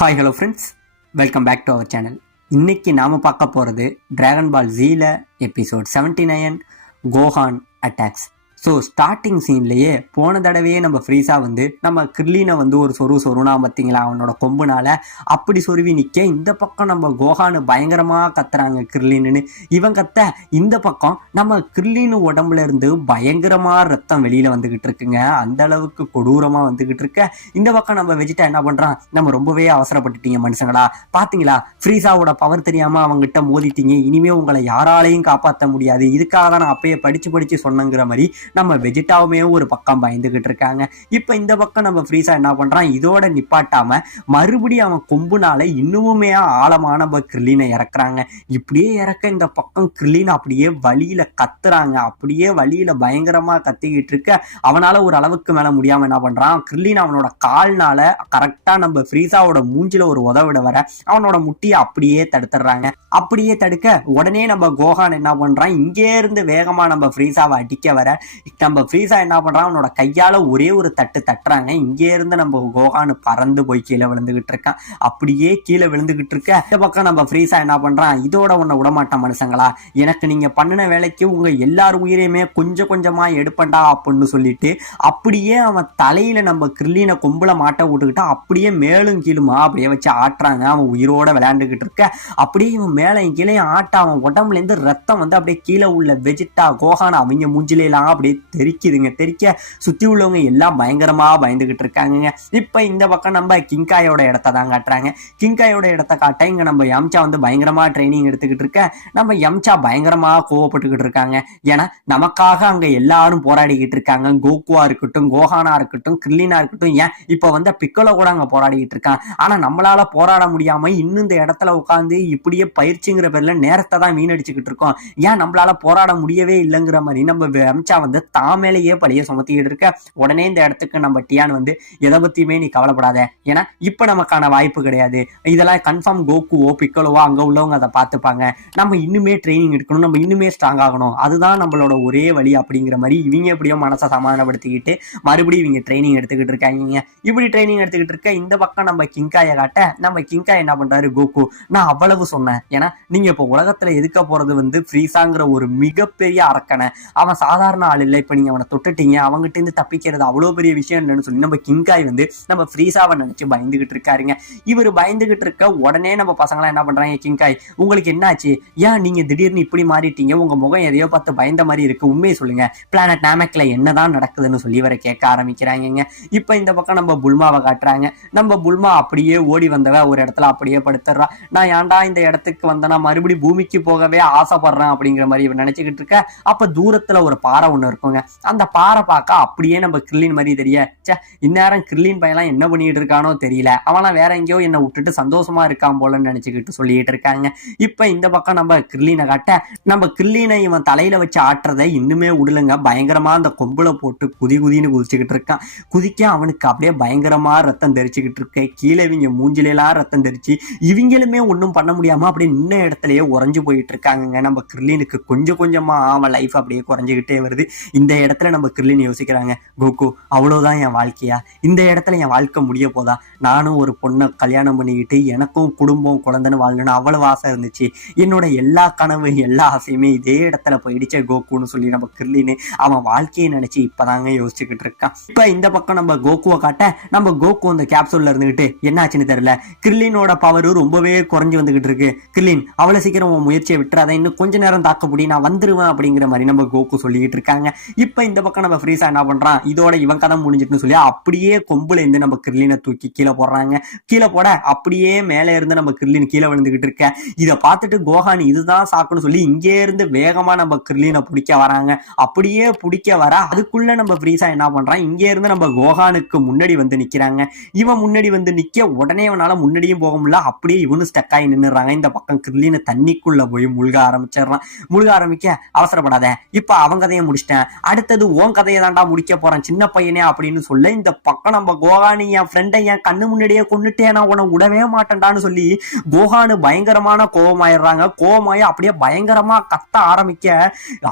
Hi hello friends, welcome back to our channel. இன்னைக்கு நாம் பார்க்க போகிறது டிராகன் பால் ஜீல episode 79 Gohan attacks. So starting சீன்லேயே போன தடவையே நம்ம ஃப்ரீஸாக நம்ம கிர்லீனை ஒரு சொருனா பார்த்தீங்களா, அவனோட கொம்புனால அப்படி சொருவி நிற்க இந்த பக்கம் நம்ம கோஹானு பயங்கரமாக கத்துறாங்க கிர்லீனு. இவன் கத்த இந்த பக்கம் நம்ம கிர்லீனு உடம்புல இருந்து பயங்கரமாக ரத்தம் வெளியில் வந்துக்கிட்டு இருக்குங்க. அந்த அளவுக்கு கொடூரமாக வந்துக்கிட்டு இருக்க இந்த பக்கம் நம்ம வெஜிட்டா என்ன பண்ணுறான், நம்ம ரொம்பவே அவசரப்பட்டுட்டீங்க மனுஷங்களா, பார்த்தீங்களா ஃப்ரீஸாவோட பவர் தெரியாமல் அவங்ககிட்ட மோதிட்டீங்க, இனிமேல் உங்களை யாராலையும் காப்பாற்ற முடியாது, இதுக்காக தான் நான் அப்பயே படித்து சொன்னங்கிற மாதிரி நம்ம வெஜிட்டாவுமே ஒரு பக்கம் பயந்துகிட்டு இருக்காங்க. இப்ப இந்த பக்கம் நம்ம ஃப்ரீஸா என்ன பண்றான், இதோட நிப்பாட்டாம மறுபடியும் அவன் கொம்புனால இன்னுமே ஆழமான கிர்லீனை இறக்குறாங்க. இப்படியே இறக்க இந்த பக்கம் கிர்லீன் அப்படியே வழியில கத்துறாங்க. அப்படியே வழியில பயங்கரமா கத்திக்கிட்டு இருக்க அவனால ஒரு அளவுக்கு மேல முடியாம என்ன பண்றான், கிர்லீன் அவனோட கால்னால கரெக்டா நம்ம ஃப்ரீஸாவோட மூஞ்சில ஒரு உதவிட வர அவனோட முட்டியை அப்படியே தடுத்துடுறாங்க. அப்படியே தடுக்க உடனே நம்ம கோஹான் என்ன பண்றான், இங்கே இருந்து வேகமா நம்ம ஃப்ரீஸாவை அடிக்க வர நம்ம ஃப்ரீஸா என்ன பண்றான், அவனோட கையால ஒரே ஒரு தட்டு தட்டுறாங்க. இங்கே இருந்து நம்ம கோஹானு பறந்து போய் கீழே விழுந்துகிட்டு இருக்கான். அப்படியே கீழே விழுந்துகிட்டு இருக்க இந்த பக்கம் நம்ம ஃப்ரீஸா என்ன பண்றான், இதோட உன்னை விடமாட்டான் மனுஷங்களா, எனக்கு நீங்க பண்ணின வேலைக்கு உங்க எல்லார் உயிரையுமே கொஞ்சம் கொஞ்சமா எடுப்பண்டா அப்படின்னு சொல்லிட்டு அப்படியே அவன் தலையில நம்ம கிர்லீனை கொம்புல மாட்ட விட்டுக்கிட்டு அப்படியே மேலும் கீழுமா அப்படியே வச்சு ஆட்டுறாங்க. அவன் உயிரோட விளையாண்டுகிட்டு இருக்க அப்படியே இவன் மேலே கீழே ஆட்ட அவன் உடம்புல இருந்து ரத்தம் அப்படியே கீழே உள்ள வெஜிட்டா கோஹான் அவங்க மூஞ்சிலாம் அப்படியே தெரிக்குதுங்க. தெரிக்க சுத்தி உள்ளவங்க எல்லாம் பயங்கரமா பயந்துகிட்டு இருக்காங்க. இப்ப இந்த பக்கம் நம்ம கிங்காயோட இடத்த தான் காட்டுறாங்க. கிங்காயோட இடத்த காட்ட இங்க நம்ம யம்சா பயங்கரமா ட்ரைனிங் எடுத்துக்கிட்டு இருக்க நம்ம யம்சா பயங்கரமா கோவப்பட்டுக்கிட்டு இருக்காங்க. ஏன்னா நமக்காக அங்க எல்லாரும் போராடிக்கிட்டு இருக்காங்க. கோகுவா இருக்கட்டும், கோஹானா இருக்கட்டும், கிர்லீனா இருக்கட்டும், ஏன் இப்ப பிக்கோலோ கூட அங்க போராடிக்கிட்டு இருக்கான். ஆனா நம்மளால போராட முடியாம இன்னும் இந்த இடத்துல உட்காந்து இப்படியே பயிற்சிங்கிற பேர்ல நேரத்தை தான் வீணடிச்சுக்கிட்டு இருக்கோம். ஏன் நம்மளால போராட முடியவே இல்லைங்கிற மாதிரி நம்ம யம்சா தாமேலேயே பழிய சுமத்திக்கிட்டு இருக்க உடனே இந்த இடத்துக்கு நம்ம டியான் எதை பத்தியுமே நீ கவலைப்படாத, ஏன்னா இப்ப நமக்கான வாய்ப்பு கிடையாது, இதெல்லாம் கன்ஃபார்ம் கோகுவோ பிக்கோலோவோ அங்க உள்ளவங்க அதை பார்த்துப்பாங்க, நம்ம இன்னுமே ட்ரைனிங் எடுக்கணும், நம்ம இன்னுமே ஸ்ட்ராங் ஆகணும், அதுதான் நம்மளோட ஒரே வழி அப்படிங்கிற மாதிரி இவங்க எப்படியோ மனசை சமாதானப்படுத்திக்கிட்டு மறுபடியும் இவங்க ட்ரைனிங் எடுத்துக்கிட்டு இருக்காங்க. இப்படி ட்ரைனிங் எடுத்துக்கிட்டு இருக்க இந்த பக்கம் நம்ம கிங்காயை காட்ட நம்ம கிங்காய் என்ன பண்றாரு, கோகு நான் அவ்வளவு சொன்னேன், ஏன்னா நீங்க இப்போ உலகத்துல எதுக்க போறது ஃப்ரீஸாங்கிற ஒரு மிகப்பெரிய அரக்கனை, அவன் சாதாரண ஆள் இல்லை, இப்ப நீங்க அவனை தொட்டுட்டீங்க, அவங்ககிட்ட இருந்து தப்பிக்கிறது அவ்வளவு பெரிய விஷயம் இல்லைன்னு சொல்லி நம்ம கிங்காய் நம்ம ஃப்ரீஸாவை நினைச்சு பயந்துகிட்டு இருக்காருங்க. இவர் பயந்துகிட்டு இருக்க உடனே நம்ம பசங்களாம் என்ன பண்றாங்க, கிங்காய் உங்களுக்கு என்னாச்சு, ஏன் நீங்க திடீர்னு இப்படி மாறிட்டீங்க, உங்க முகம் எதையோ பார்த்து பயந்த மாதிரி இருக்கு, உண்மையை சொல்லுங்க, பிளானட் நாமெக்ல என்னதான் நடக்குதுன்னு சொல்லி இவரை கேட்க ஆரம்பிக்கிறாங்க. இப்ப இந்த பக்கம் நம்ம புல்மாவை காட்டுறாங்க. நம்ம புல்மா அப்படியே ஓடி வந்தவ ஒரு இடத்துல அப்படியே படுத்துறா. நான் ஏன்டா இந்த இடத்துக்கு வந்தனா மறுபடி பூமிக்கு போகவே ஆசைப்படுறேன் அப்படிங்கிற மாதிரி இவன் நினைச்சுக்கிட்டு இருக்க. அப்ப தூரத்துல ஒரு பாறை ஒண்ணு இருக்குங்க. அந்த பாறை பார்க்க அப்படியே நம்ம கிர்லின் மாதிரி தெரிய, இந்நேரம் கிர்லின் பையெல்லாம் என்ன பண்ணிட்டு இருக்கானோ தெரியல, அவெல்லாம் வேற எங்கேயோ என்னை விட்டுட்டு சந்தோஷமா இருக்கான் போலன்னு நினைச்சுக்கிட்டு சொல்லிட்டு இருக்காங்க. இப்ப இந்த பக்கம் நம்ம கிர்லீனை காட்ட நம்ம கிர்லீனை இவன் தலையில வச்சு ஆட்டுறதை இன்னுமே விடலுங்க. பயங்கரமா அந்த கொம்புல போட்டு குதின்னு குதிச்சுக்கிட்டு இருக்கான். குதிக்க அவனுக்கு அப்படியே பயங்கரமா ரத்தம் தெரிச்சுக்கிட்டு இருக்க. கீழே இவங்க மூஞ்சிலாம் ரத்தம் தெரிச்சு இவங்களுமே ஒன்றும் பண்ண முடியாம அப்படியே நின்ன இடத்துலயே உறைஞ்சு போயிட்டு இருக்காங்க. நம்ம கிர்லீனுக்கு கொஞ்சம் கொஞ்சமா அவன் லைஃப் அப்படியே குறைஞ்சிக்கிட்டே வருது. இந்த இடத்துல நம்ம கிர்லின் யோசிக்கிறாங்க, கோகு அவ்வளவுதான் என் வாழ்க்கையா, இந்த இடத்துல என் வாழ்க்கை முடிய போதா, நானும் ஒரு பொண்ணை கல்யாணம் பண்ணிக்கிட்டு எனக்கும் குடும்பம் குழந்தைன்னு வாழணும்னு அவ்வளவு ஆசை இருந்துச்சு, என்னோட எல்லா கனவு எல்லா ஆசையுமே இதே இடத்துல போயிடுச்சே கோகுன்னு சொல்லி நம்ம கிர்லின் அவன் வாழ்க்கையை நினைச்சு இப்பதாங்க யோசிச்சுக்கிட்டு இருக்கான். இப்ப இந்த பக்கம் நம்ம கோகுவை காட்ட நம்ம கோகு அந்த கேப்சூல்ல இருந்துகிட்டு என்னாச்சுன்னு தெரியல, கிர்லினோட பவரு ரொம்பவே குறைஞ்சு வந்துகிட்டு இருக்கு, கிர்லின் அவ்வளவு சீக்கிரம் உன் முயற்சியை விட்டுறாத, இன்னும் கொஞ்ச நேரம் தாக்கப்படி நான் வந்துருவேன் அப்படிங்கிற மாதிரி நம்ம கோகு சொல்லிக்கிட்டு இருக்காங்க. இப்ப இந்த பக்கம் நம்ம ஃப்ரீஸா என்ன பண்றான், இதோட இவன் கதை முடிஞ்சிட்டுன்னு சொல்லி அப்படியே கொம்புல இருந்து நம்ம கிர்லினை தூக்கி கீழே போடுறாங்க. கீழே போட அப்படியே மேல இருந்து நம்ம கிர்லின் கீழே விழுந்துகிட்டு இருக்க. இதை பார்த்துட்டு கோஹான் இதுதான் சாக்குன்னு சொல்லி இங்கே இருந்து வேகமா நம்ம கிர்லினை பிடிக்க வராங்க. அப்படியே பிடிக்க வர அதுக்குள்ள நம்ம ஃப்ரீஸா என்ன பண்றான், இங்கே இருந்து நம்ம கோஹானுக்கு முன்னாடி நிக்கிறாங்க. இவன் முன்னாடி நிக்க உடனே அவனால முன்னாடியும் போக முடியல, அப்படியே இவனு ஸ்டக் ஆகி நின்னுறாங்க. இந்த பக்கம் கிர்லினை தண்ணிக்குள்ள போய் முழுக ஆரம்பிச்சிடறான். முழுக ஆரம்பிக்க அவசரப்படாத, இப்ப அவங்க கதையை முடிச்சிட்டேன், அடுத்தது உன் கதையை தாண்டா முடிக்க போறேன் சின்ன பையனே அப்படின்னு சொல்ல, இந்த பக்கம் நம்ம கோகானு என் ஃப்ரெண்டை என் கண்ணு முன்னாடியே கொண்டுட்டே நான் உன விடவே மாட்டேன்டான்னு சொல்லி கோகானு பயங்கரமான கோபமாயிடுறாங்க. கோபமாயி அப்படியே பயங்கரமா கத்த ஆரம்பிக்க,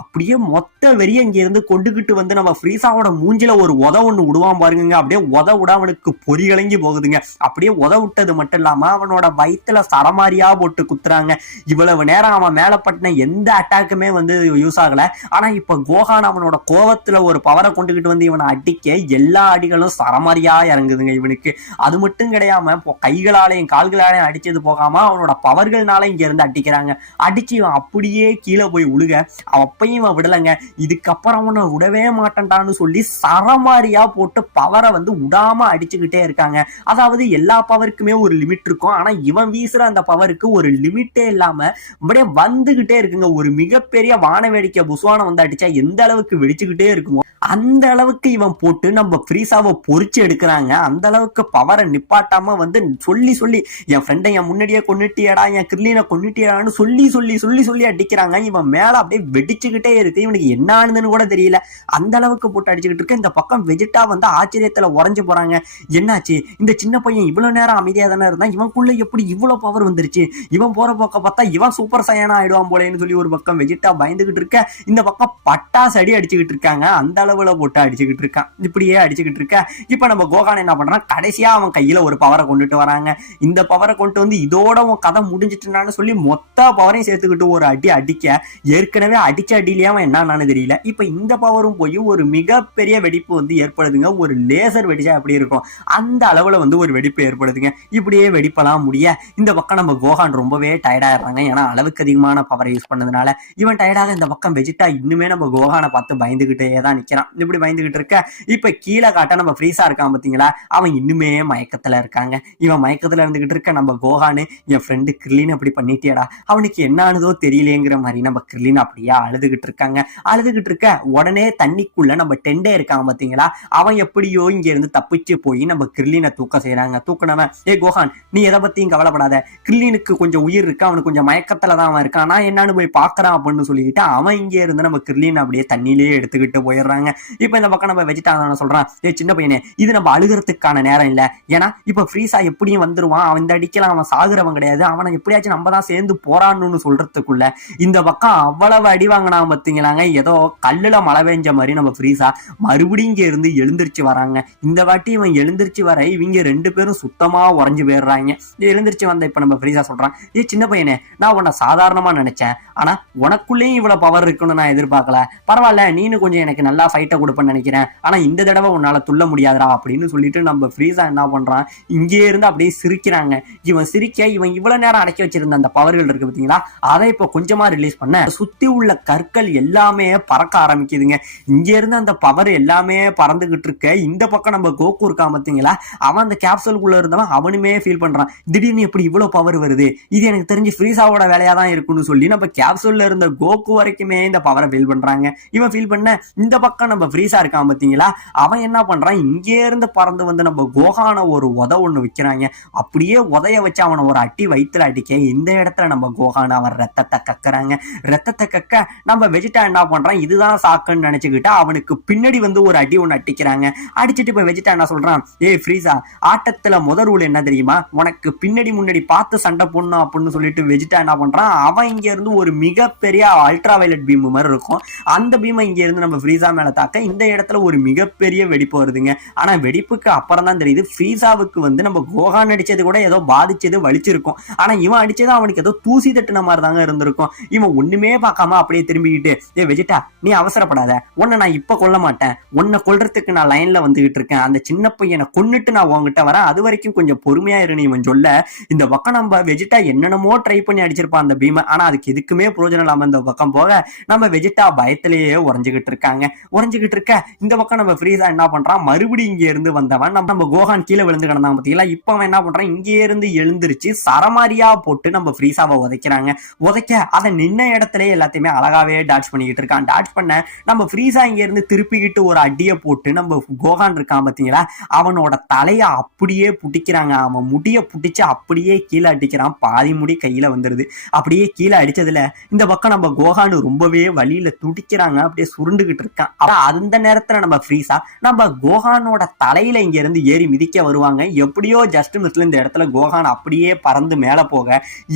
அப்படியே மொத்த வெறிய இங்க இருந்து கொண்டுகிட்டு வந்து நம்ம ஃப்ரீசாவோட மூஞ்சில ஒரு ஒண்ணு விடுவான் பாருங்க. அப்படியே விட அவனுக்கு பொறி கலங்கி போகுதுங்க. அப்படியே விட்டது மட்டும் இல்லாம அவனோட வயிற்றுல சரமாரியா போட்டு குத்துறாங்க. இவ்வளவு நேரம் அவன் மேல பட்டின எந்த அட்டாக்குமே வந்து யூஸ் ஆகல. ஆனா இப்ப கோகான் அவனோட கோவத்துல ஒரு பவரை கொண்டுகிட்டு வந்து இவனை அடிக்க எல்லா அடிகளும் சரமாரியா இறங்குதுங்க இவனுக்கு. அது மட்டும் கிடையாம கைகளாலையும் கால்களாலையும் அடிச்சது போகாம அவனோட பவர்கள்னால இங்க இருந்து அடிக்கிறாங்க. அடிச்சு இவன் அப்படியே கீழே போய் உழுக, அப்பையும் இவன் விடலைங்க. இதுக்கப்புறம் அவனை விடவே மாட்டேன்டான்னு சொல்லி சரமாரியா போட்டு பவரை வந்து விடாம அடிச்சுக்கிட்டே இருக்காங்க. அதாவது எல்லா பவருக்குமே ஒரு லிமிட் இருக்கும். ஆனா இவன் வீசுற அந்த பவருக்கு ஒரு லிமிட்டே இல்லாம அப்படியே வந்துகிட்டே இருக்குங்க. ஒரு மிகப்பெரிய வான வேடிக்கை புஸ்வானம் வந்து அடிச்சா எந்த அளவுக்கு வெடிச்சுக்கிட்டே இருக்குமோ அந்த அளவுக்கு இவன் போட்டு நம்ம ஃப்ரீசாவை பொறிச்சு எடுக்கிறாங்க. அந்த அளவுக்கு பவரை நிப்பாட்டாம வந்து சொல்லி சொல்லி என் ஃப்ரெண்டை என் முன்னாடியே கொண்டுட்டியடா, என் கிர்லீனை கொண்டுட்டியடான்னு சொல்லி சொல்லி சொல்லி சொல்லி அடிக்கிறாங்க. இவன் மேல அப்படியே வெடிச்சுக்கிட்டே இருக்கு. இவனுக்கு என்ன ஆனதுன்னு கூட தெரியல, அந்த அளவுக்கு போட்டு அடிச்சுக்கிட்டு இருக்கு. இந்த பக்கம் வெஜிட்டா வந்து ஆச்சரியத்துல உறைஞ்சு போறாங்க. என்னாச்சு, இந்த சின்ன பையன் இவ்வளவு நேரம் அமைதியா தானே இருந்தான், இவனுக்குள்ள எப்படி இவ்வளவு பவர் வந்துருச்சு, இவன் போற பக்கம் பார்த்தா இவன் சூப்பர் சையனா ஆயிடுவான் போலேன்னு சொல்லி ஒரு பக்கம் வெஜிட்டா பயந்துகிட்டு இருக்க, இந்த பக்கம் பட்டாசு அடி அடிச்சுக்கிட்டு இருக்காங்க. அந்த அளவுல போட்டு அடிச்சுக்கிட்டு இருக்கான். இப்படியே அடிச்சுக்கிட்டு இருக்க இப்ப நம்ம கோகான் என்ன பண்றான், கடைசியா அவன் கையில ஒரு பவரை கொண்டுட்டு வராங்க. இந்த பவரை கொண்டு வந்து இதோட உன் கதை முடிஞ்சிட்டுனான்னு சொல்லி மொத்த பவரையும் சேர்த்துக்கிட்டு ஒரு அடி அடிக்க, ஏற்கனவே அடிச்ச அடியிலேயே அவன் என்னன்னு தெரியல. இப்ப இந்த பவரும் போய் ஒரு மிகப்பெரிய வெடிப்பு வந்து ஏற்படுதுங்க. ஒரு லேசர் வெடிச்சா எப்படி இருக்கும் அந்த அளவுல வந்து ஒரு வெடிப்பு ஏற்படுதுங்க. இப்படியே வெடிப்பெல்லாம் முடிய இந்த பக்கம் நம்ம கோகான் ரொம்பவே டயர்டாயிடுறாங்க. ஏன்னா அளவுக்கு அதிகமான பவரை யூஸ் பண்ணதுனால இவன் டயர்டாக இந்த பக்கம் வெஜிட்டா இன்னுமே நம்ம கோகானை பார்த்து பயந்துகிட்டே தான் நிக்கிறான். இப்படி பயந்துகிட்டு இருக்க இப்ப கீழே காட்ட நம்ம ஃப்ரீஸா இருக்கான் பாத்தீங்களா, அவன் இன்னுமே மயக்கத்துல இருக்காங்க. இவன் மயக்கத்துல இருந்துகிட்டு இருக்க நம்ம கோகானு என் ஃப்ரெண்டு கிர்லின் அப்படி பண்ணிட்டியடா, அவனுக்கு என்ன ஆனதோ தெரியலேங்கிற மாதிரி நம்ம கிர்லின் அப்படியே அழுதுகிட்டு இருக்காங்க. அழுதுகிட்டு இருக்க உடனே தண்ணிக்குள்ள நம்ம டெண்டே இருக்கான் பாத்தீங்களா, அவன் எப்படியோ இங்க இருந்து தப்பிச்சு போய் நம்ம கிர்லினை தூக்க செய்யறாங்க. தூக்கினவன், ஏ கோகான் நீ எதை பத்தியும் கவலைப்படாத, கிர்லினுக்கு கொஞ்சம் உயிர் இருக்கு, அவனுக்கு கொஞ்சம் மயக்கத்துல தான் அவன் இருக்கான், நான் என்னன்னு போய் பாக்குறான் அப்படின்னு சொல்லிட்டு அவன் இங்கே இருந்து நம்ம கிர்லின் அப்படியே தண்ணியிலேயே எடுத்துக்கிட்டு போயிடுறாங்க. இப்ப இந்த பக்கம் நம்ம வெஜிட்டா சொல்றான், ஏ சின்ன பையனே இது நம்ம அழுகிறதுக்கான நேரம் இல்ல, ஏன்னா இப்ப ஃப்ரீஸா எப்படியும் வந்துருவான், அவன் இந்த அடிக்கலாம் அவன் சாகுறவன் கிடையாது, அவனை எப்படியாச்சும் நம்ம தான் சேர்ந்து போறான்னு சொல்றதுக்குள்ள இந்த பக்கம் அவ்வளவு அடி வாங்கினா பாத்தீங்களாங்க. ஏதோ கல்லுல மழை பெஞ்ச மாதிரி நம்ம ஃப்ரீஸா மறுபடியும் இங்க இருந்து எழுந்திருச்சு வராங்க. இந்த வாட்டி இவன் எழுந்திருச்சு வர இவங்க ரெண்டு பேரும் சுத்தமா உறைஞ்சு போயிடுறாங்க. எழுந்திருச்சு வந்த இப்ப நம்ம ஃப்ரீஸா சொல்றான், ஏ சின்ன பையனே நான் உன்னை சாதாரணமா நினைச்சேன், ஆனா உனக்குள்ளேயும் இவ்வளவு பவர் இருக்குன்னு நான் எதிர்பார்க்கல, பரவாயில்ல நீனு கொஞ்சம் எனக்கு நல்லா ஃபைட்டை கொடுப்பேன்னு நினைக்கிறேன், ஆனா இந்த தடவை உன்னால துள்ள முடியாதா அப்படின்னு சொல்லிட்டு நம்ம ஃப்ரீஸா என்ன பண்றான், இங்கே இருந்து அப்படியே சிரிக்கிறாங்க. இவன் சிரிக்க இவன் இவ்வளவு நேரம் அடக்கி வச்சிருந்த அந்த பவர்கள் இருக்கு பாத்தீங்களா, அதை இப்ப கொஞ்சமா ரிலீஸ் பண்ண சுத்தி உள்ள கற்கள் எல்லாமே பறக்க ஆரம்பிக்குதுங்க. இங்க இருந்து அந்த பவர் எல்லாமே பறந்துகிட்டு இருக்க இந்த பக்கம் நம்ம கோகு இருக்கான் பாத்தீங்களா, அவன் அந்த கேப்சூலுக்குள்ள இருந்தவன் அவனுமே ஃபீல் பண்றான், திடீர்னு எப்படி இவ்வளவு பவர் வருது, இது எனக்கு தெரிஞ்சு ஃப்ரீஸாவோட வேலையா தான் இருக்குன்னு சொல்லி நம்ம கேப்சூல்ல இருந்த கோகு வரைக்குமே இந்த பவரை ஃபீல் பண்றாங்க. இவன் ஃபீல் பண்ண இந்த பக்கம் நம்ம ஃப்ரீஸா இருக்கான் பாத்தீங்களா, அவன் என்ன பண்றான், இங்கே இருந்து பறந்து வந்து நம்ம கோகான ஒரு ஒண்ணு வைக்கிறாங்க. அப்படியே உதைய வச்சு அவனை ஒரு அட்டி வயிற்றுல அடிக்க இந்த இடத்துல நம்ம கோகான அவன் ரத்தத்தை கக்குறாங்க. ரத்தத்தை கக்க நம்ம வெஜிட்டா என்ன பண்றான், இதுதான் சாக்குன்னு நினைச்சுக்கிட்டு அவனுக்கு பின்னாடி வந்து ஒரு அடி ஒண்ணு அடிக்கிறாங்க. அடிச்சுட்டு இப்ப வெஜிட்டா என்ன சொல்றான், ஏய் ஃப்ரீஸா ஆட்டத்துல முதல் ரூல் என்ன தெரியுமா, உனக்கு பின்னாடி முன்னாடி பார்த்து சண்டை போடணும் அப்படின்னு சொல்லிட்டு வெஜிட்டா என்ன பண்றான், அவன் இங்க இருந்து ஒரு மிகப்பெரிய அல்ட்ரா வயலட் பீம் மாதிரி இருக்கும், அந்த பீமை இங்க இருந்து நம்ம ஃப்ரீஸா மேல தாக்க இந்த இடத்துல ஒரு மிகப்பெரிய வெடிப்பு வருதுங்க. ஆனா வெடிப்புக்கு அப்புறம் தான் தெரியுது ஃப்ரீஸாவுக்கு வந்து நம்ம கோகான் அடிச்சது கூட ஏதோ பாதிச்சது வலிச்சிருக்கும், ஆனா இவன் அடிச்சது அவனுக்கு ஏதோ தூசி தட்டுன மாதிரி தாங்க இருந்திருக்கும். இவன் ஒண்ணுமே பார்க்காம அப்படியே திரும்பிக்கிட்டு, ஏ வெஜிட்டா நீ அவசரப்படாத, உன்னை நான் இப்ப கொல்ல மாட்டேன், உன்னை கொல்றதுக்கு நான் லைன்ல வந்துகிட்டு இருக்கேன், அந்த சின்ன பையனை கொன்னுட்டு நான் உங்ககிட்ட வரேன், அது வரைக்கும் கொஞ்சம் பொறுமையா இருன்னு இவன் சொல்ல இந்த பக்கம் நம்ம வெஜிட்டா என்னென்னமோ ட்ரை பண்ணி அடிச்சிருப்பான் அந்த பீமை, ஆனா அதுக்கு எதுக்குமே பிரயோஜனம் இல்லாம இந்த பக்கம் போக நம்ம வெஜிட்டா பயத்திலேயே உறைஞ்சுகிட்டு இருக்காங்க. உறைஞ்சுகிட்டு இருக்க இந்த பக்கம் நம்ம ஃப்ரீஸா என்ன பண்றான், மறுபடியும் இங்க இருந்து வந்தவன் நம்ம கோகான் கீழே விழுந்து கிடந்தான் பாத்தீங்களா, இப்ப அவன் என்ன பண்றான், இங்கே இருந்து எழுந்திருச்சு சரமாரியா போட்டு நம்ம ஃப்ரீஸாவை உதைக்கிறாங்க. உதைக்க அதை நின்ன இடத்துல எல்லாத்தையுமே அழகாவே டாட்ச் பண்ணிக்கிட்டு இருக்கான். டாட்ச் பண்ண நம்ம ஃப்ரீஸா இங்க இருந்து திருப்பிக்கிட்டு ஒரு அடியை போட்டு நம்ம கோகான் இருக்கான் பாத்தீங்களா, அவனோட தலைய அப்படியே புடிக்கிறாங்க. அவன் முடிய புடிச்சு அப்படியே கீழே அடிக்கிறான். பாதி முடி கையில வந்துருது. அப்படியே கீழே அடிச்சதுல இந்த பக்கம் நம்ம கோகான் ரொம்பவே வழியில துடிக்கிறாங்க. அப்படியே அப்படியே சுருண்டுகிட்டு இருக்கான். அந்த நேரத்துல நம்ம ஃப்ரீஸா நம்ம கோஹானோட தலையில இங்க இருந்து ஏறி மிதிக்க வருவாங்க. எப்படியோ ஜஸ்ட் மிஸ்ல இந்த இடத்துல கோஹான் அப்படியே பறந்து மேல போக,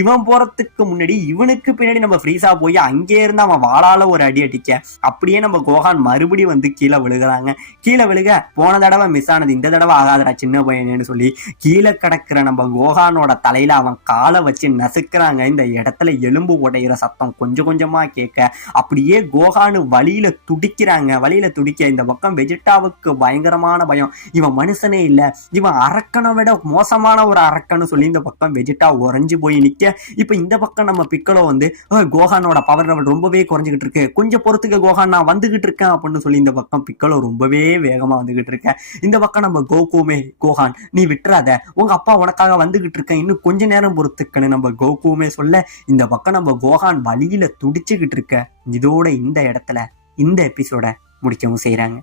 இவன் போறதுக்கு முன்னாடி இவனுக்கு பின்னாடி நம்ம ஃப்ரீஸா போய் அங்கே இருந்து அவன் வாளால ஒரு அடி அடிக்க, அப்படியே நம்ம கோஹான் மறுபடியும் வந்து கீழே விழுகிறாங்க. கீழே விழுக போன தடவை மிஸ் ஆனது இந்த தடவை ஆகாதடா சின்ன பையனு சொல்லி கீழே கிடக்கிற நம்ம கோஹானோட தலையில அவன் காலை வச்சு நசுக்கிறாங்க. இந்த இடத்துல எலும்பு உடையிற சத்தம் கொஞ்சம் கொஞ்சமா கேட்க, அப்படியே கோஹானு வழியில துடிக்க இந்த பக்கம் வெஜிடாவுக்கு பயங்கரமான பயம். இவன் மனுஷனே இல்ல, இவன் அரக்கனை விட மோசமான ஒரு அரக்கன்னு சொல்லி இந்த பக்கம் வெஜிடா உறைஞ்சு போய் நிக்க, இப்ப இந்த பக்கம் நம்ம பிக்கலோ வந்து கோஹானோட பவர் லெவல் ரொம்பவே குறைஞ்சிக்கிட்டு இருக்கு, கொஞ்சம் பொறுத்துக்க கோஹான் நான் வந்துகிட்டு இருக்கேன் அப்படின்னு சொல்லி இந்த பக்கம் பிக்கலோ ரொம்பவே வேகமா வந்துகிட்டு இருக்கேன். இந்த பக்கம் நம்ம கோகுமே கோஹான் நீ விட்டுறாத, உங்க அப்பா உனக்காக வந்துகிட்டு இருக்கேன், இன்னும் கொஞ்ச நேரம் பொறுத்துக்கன்னு நம்ம கோகுமே சொல்ல, இந்த பக்கம் நம்ம கோஹான் வழியில துடிச்சுக்கிட்டு இருக்க. இதோட இந்த இடத்துல இந்த எபிசோட முடிக்கவும் செய்யறாங்க.